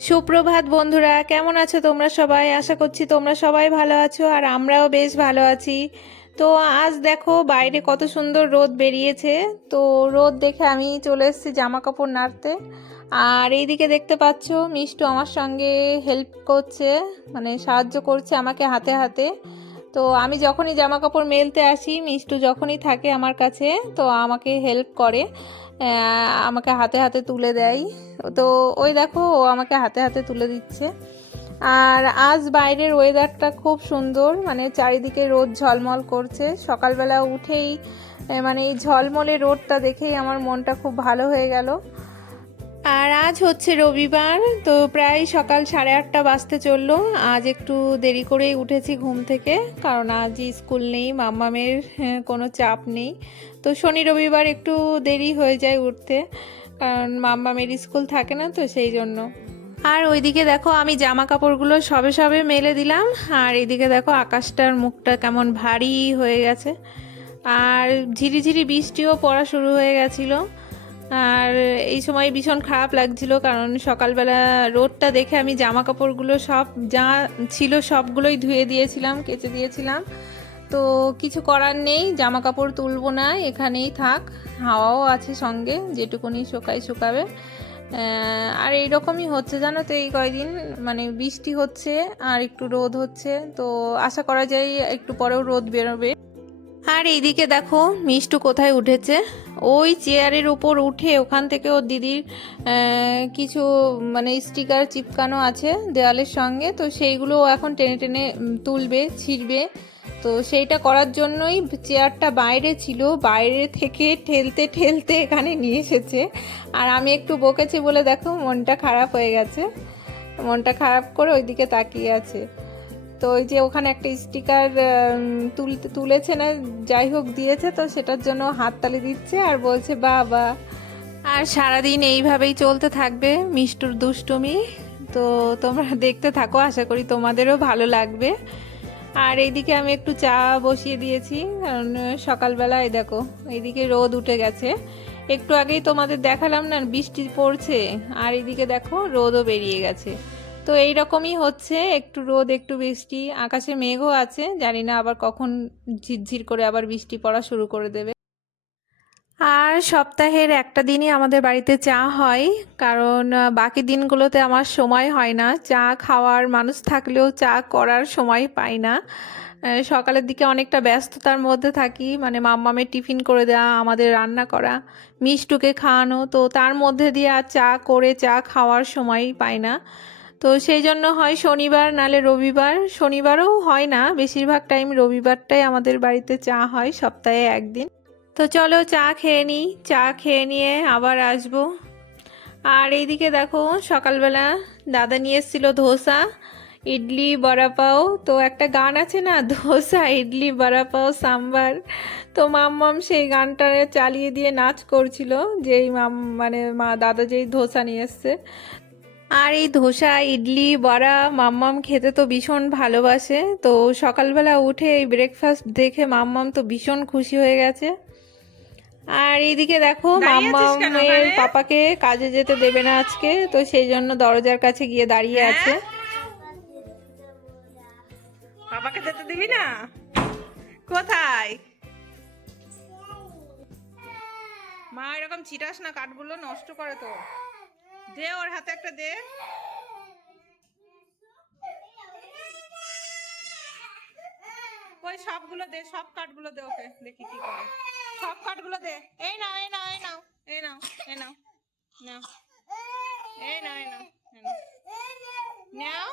সুপ্রভাত বন্ধুরা, কেমন আছো তোমরা সবাই? আশা করছি তোমরা সবাই ভালো আছো আর আমরাও বেশ ভালো আছি। তো আজ দেখো বাইরে কত সুন্দর রোদ বেরিয়েছে। তো রোদ দেখে আমি চলে এসেছি জামা কাপড় নাড়তে। আর এইদিকে দেখতে পাচ্ছ মিষ্টু আমার সঙ্গে হেল্প করছে মানে সাহায্য করছে আমাকে হাতে হাতে। তো আমি যখনই জামা কাপড় মেলতে আসি, মিষ্টু যখনই থাকে আমার কাছে, তো আমাকে হেল্প করে। আমাকে হাতে হাতে তুলে দেয়। তো ওই দেখো, ও আমাকে হাতে হাতে তুলে দিচ্ছে। আর আজ বাইরের ওয়েদারটা খুব সুন্দর মানে চারিদিকে রোদ ঝলমল করছে। সকালবেলা উঠেই মানে এই ঝলমলে রোদটা দেখেই আমার মনটা খুব ভালো হয়ে গেল। আর আজ হচ্ছে রবিবার তো প্রায় সকাল সাড়ে আটটা বাজতে চলল। আজ একটু দেরি করেই উঠেছি ঘুম থেকে কারণ আজ স্কুল নেই মাম্মামের হ্যাঁ, কোনো চাপ নেই। তো শনি রবিবার একটু দেরি হয়ে যায় উঠতে কারণ মাম্মামের স্কুল থাকে না তো সেই জন্য। আর ওইদিকে দেখো আমি জামা কাপড়গুলো সবে সবে মেলে দিলাম আর এদিকে দেখো আকাশটার মুখটা কেমন ভারী হয়ে গেছে। আর ঝিরিঝিরি বৃষ্টিও পড়া শুরু হয়ে গেছিল। আর এই সময় ভীষণ খারাপ লাগছিল, কারণ সকালবেলা রোদটা দেখে আমি জামা কাপড়গুলো সব, যা ছিল সবগুলোই ধুয়ে দিয়েছিলাম, কেচে দিয়েছিলাম। তো কিছু করার নেই জামা কাপড় তুলবো না, এখানেই থাক, হাওয়াও আছে সঙ্গে, যেটুকুনি শুকাই শুকাবে। আর এইরকমই হচ্ছে, জানো তো এই কয়দিন মানে বৃষ্টি হচ্ছে আর একটু রোদ হচ্ছে, তো আশা করা যায় একটু পরেও রোদ বেরোবে। আর এইদিকে দেখো, মিষ্টু কোথায় উঠেছে? ওই চেয়ারের উপর উঠে ওখান থেকে ওর দিদির কিছু মানে স্টিকার চিপকানো আছে দেওয়ালের সঙ্গে। তো সেইগুলো এখন টেনে টেনে তুলবে, ছিঁড়বে। তো সেইটা করার জন্যই চেয়ারটা বাইরে ছিল। বাইরে থেকে ঠেলতে ঠেলতে এখানে নিয়ে এসেছে। আর আমি একটু বকেছি বলে দেখো, মনটা খারাপ হয়ে গেছে। মনটা খারাপ করে ওইদিকে তাকিয়ে আছে। তো ওই যে ওখানে একটা স্টিকার তুলতে তুলেছে না, যাই হোক দিয়েছে তো সেটার জন্য হাততালি দিচ্ছে আর বলছে বা বা আর সারাদিন এইভাবেই চলতে থাকবে মিষ্টুর দুষ্টুমি। তো তোমরা দেখতে থাকো, আশা করি তোমাদেরও ভালো লাগবে। আর এইদিকে আমি একটু চা বসিয়ে দিয়েছি, কারণ সকালবেলায় দেখো, এইদিকে রোদ উঠে গেছে। একটু আগেই তোমাদের দেখালাম না, বৃষ্টি পড়ছে, আর এইদিকে দেখো রোদও বেরিয়ে গেছে। তো এই রকমই হচ্ছে, একটু রোদ, একটু বৃষ্টি, আকাশে মেঘও আছে, জানি না আবার কখন ঝিরঝির করে আবার বৃষ্টি পড়া শুরু করে দেবে। আর সপ্তাহের একটা দিনই আমাদের বাড়িতে চা হয়, কারণ বাকি দিনগুলোতে আমার সময় হয় না। চা খাওয়ার মানুষ থাকলেও চা করার সময় পাই না। সকালের দিকে অনেকটা ব্যস্ততার মধ্যে থাকি মানে মাম্মামের টিফিন করে দেওয়া, আমাদের রান্না করা, মিষ্টুকে খাওয়ানো, তো তার মধ্যে দিয়ে আর চা করে চা খাওয়ার সময়ই পাই না। তো সেই জন্য হয় শনিবার, নালে রবিবার। শনিবারও হয় না, বেশিরভাগ টাইম রবিবারটাই আমাদের বাড়িতে চা হয়, সপ্তাহে একদিন। তো চলো চা খেয়ে নিই চা খেয়ে নিয়ে আবার আসব। আর এইদিকে দেখো, সকালবেলা দাদা নিয়ে এসেছিল ধোসা, ইডলি বড়াপাও তো একটা গান আছে না, ধোসা, ইডলি বড়াপাও সাম্বার। তো মাম্মাম সেই গানটা চালিয়ে দিয়ে নাচ করছিল, যেই মাম মানে মা দাদা যেই ধোসা নিয়ে এসছে। আর এই ধোসা ইডলি বড়া মাম্মাম খেতে তো ভীষণ ভালোবাসে। তো সকালবেলা উঠে এই ব্রেকফাস্ট দেখে মাম্মাম তো ভীষণ খুশি হয়ে গেছে। আর এইদিকে দেখো মাম্মামের পাপাকে কাজে যেতে দেবে না আজকে তো সেই জন্য দরজার কাছে গিয়ে দাঁড়িয়ে হ্যাঁ? আছে। বাবাকে যেতে দিবি না? কোথায়? মা এরকম ছিটাস না কাঠগুলো নষ্ট করে তো দে ওর হাতে একটা দে। ওই সবগুলো দে, সব কাঠগুলো দে ওকে, দেখি কি করে। সব কাঠগুলো দে। এই নাও এই নাও এই নাও এই নাও এই নাও নাও, এই নাও এই নাও। নাও।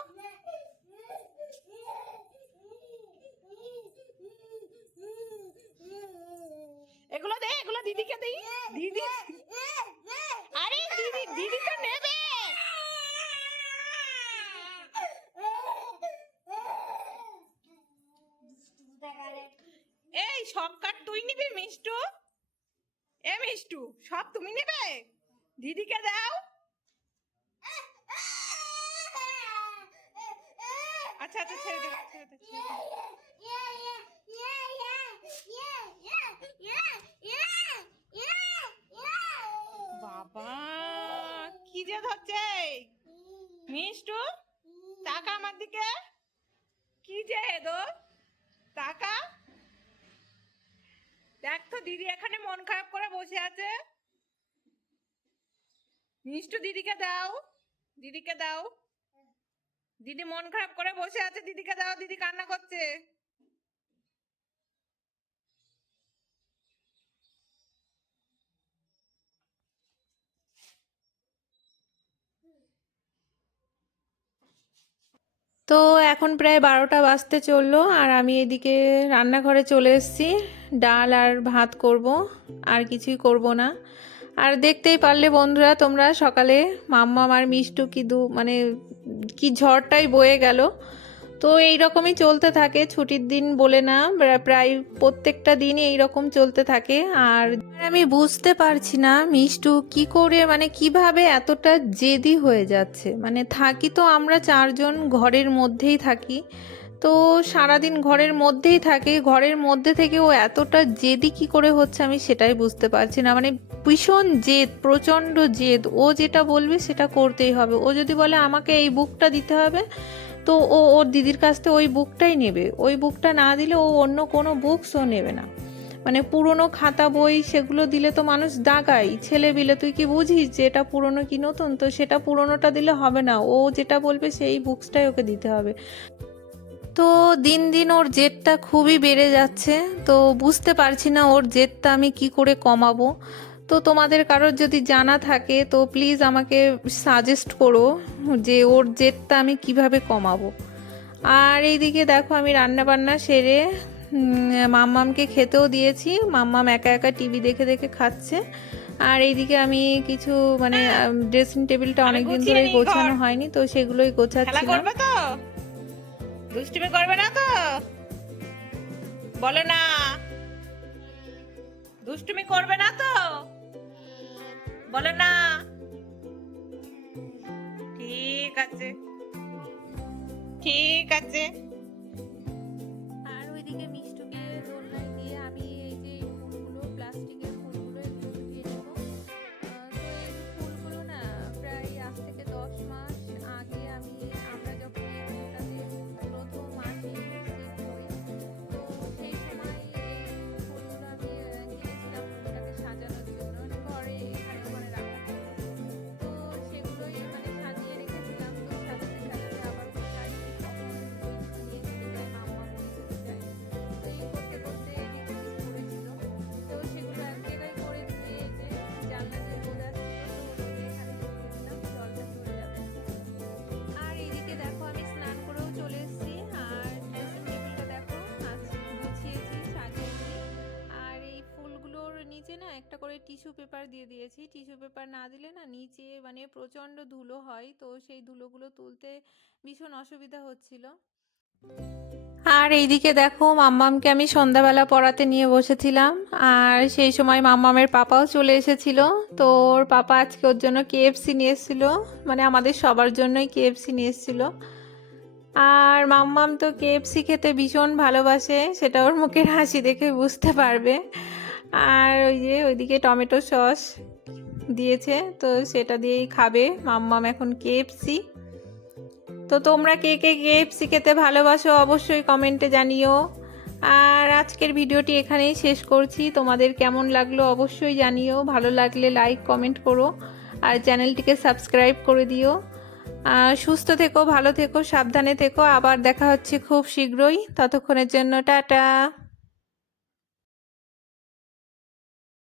এগুলো দে, এগুলো দিদিকে দেই। দিদি আরে দিদি দিদি তো নেবে এই সব কাঠ তুই নিবি, মিষ্টু? এ মিষ্টু, সব তুমি নেবে? দিদিকে দাও। আচ্ছা আচ্ছা বাবা, কি যে ধরছে? মিষ্টু টাকা আমার দিকে। কি যে এদো টাকা দেখ তো, দিদি এখানে মন খারাপ করে বসে আছে। মিষ্টু, দিদিকে দাও। দিদিকে দাও। দিদি মন খারাপ করে বসে আছে। দিদিকে দাও, দিদি কান্না করছে। তো এখন প্রায় বারোটা বাজতে চলল আর আমি এদিকে রান্নাঘরে চলে এসেছি। ডাল আর ভাত করব, আর কিছুই করব না। আর দেখতেই পারলে বন্ধুরা, তোমরা সকালে মাম্মা আর মিষ্টু কি দু মানে কি ঝড়টাই বয়ে গেল। তো এই রকমই চলতে থাকে, ছুটির দিন বলে না প্রায় প্রত্যেকটা দিনই এই রকম চলতে থাকে। আর আমি বুঝতে পারছি না মিষ্টু কি করে মানে কীভাবে এতটা জেদি হয়ে যাচ্ছে। মানে থাকি তো আমরা চারজন ঘরের মধ্যেই থাকি। তো সারাদিন ঘরের মধ্যেই থাকে, ঘরের মধ্যে থেকে ও এতটা জেদি কি করে হচ্ছে আমি সেটাই বুঝতে পারছি না। মানে ভীষণ জেদ, প্রচণ্ড জেদ। ও যেটা বলবে সেটা করতেই হবে। ও যদি বলে আমাকে এই বুকটা দিতে হবে তো ও ওর দিদির কাছ থেকে ওই বুকটাই নেবে। ওই বুকটা না দিলে ও অন্য কোনো বুকসও নেবে না। মানে পুরনো খাতা বই সেগুলো দিলে তো মানুষ দাগাই ছেলে বিলে তুই কি বুঝিস যে এটা পুরনো কি নতুন? তো সেটা পুরনোটা দিলে হবে না। ও যেটা বলবে সেই বুকসটাই ওকে দিতে হবে। তো দিন দিন ওর জেদটা খুবই বেড়ে যাচ্ছে। তো বুঝতে পারছি না ওর জেদটা আমি কি করে কমাবো। তো তোমাদের কারোর যদি জানা থাকে তো প্লিজ আমাকে সাজেস্ট করো যে ওর জেদটা আমি কীভাবে কমাবো। আর এইদিকে দেখো আমি রান্না বান্না সেরে মাম্মামকে খেতেও দিয়েছি। মাম্মাম একা একা টিভি দেখে দেখে খাচ্ছে। আর এইদিকে আমি কিছু মানে ড্রেসিং টেবিলটা অনেকদিন ধরেই গোছানো হয়নি তো সেগুলোই খেলা গোছাচ্ছিলাম। করবে তো? দুষ্টুমি করবে না তো? বলো না। দুষ্টুমি করবে না তো? বলো না। ঠিক আছে। ঠিক আছে। করে টিস্যু পেপার দিয়ে দিয়েছি। টিস্যু পেপার না দিলে না নিচে মানে প্রচণ্ড ধুলো হয়, তো সেই ধুলোগুলো তুলতে ভীষণ অসুবিধা হচ্ছিল। আর এইদিকে দেখো মাম্মামকে আমি সন্ধ্যাবেলা পড়াতে নিয়ে বসেছিলাম, আর সেই সময় মাম্মামের পাপাও চলে এসেছিল। তো ওর পাপা আজকে ওর জন্য কেএফসি নিয়ে এসেছিল মানে আমাদের সবার জন্যই কেএফসি নিয়ে এসেছিল। আর মাম্মাম তো কেএফসি খেতে ভীষণ ভালোবাসে, সেটা ওর মুখের হাসি দেখে বুঝতে পারবে। আর ওই যে ওইদিকে টমেটো সস দিয়েছে, তো সেটা দিয়েই খাবে। মাম্মাম এখন কেএফসি তো তোমরা কে কে কেএফসি খেতে ভালোবাসো অবশ্যই কমেন্টে জানিও। আর আজকের ভিডিওটি এখানেই শেষ করছি। তোমাদের কেমন লাগল অবশ্যই জানিও। ভালো লাগলে লাইক কমেন্ট করো। আর চ্যানেলটিকে সাবস্ক্রাইব করে দিও। সুস্থ থেকো, ভালো থেকো, সাবধানে থেকো। আবার দেখা হচ্ছে খুব শীঘ্রই। ততক্ষণের জন্য টাটা।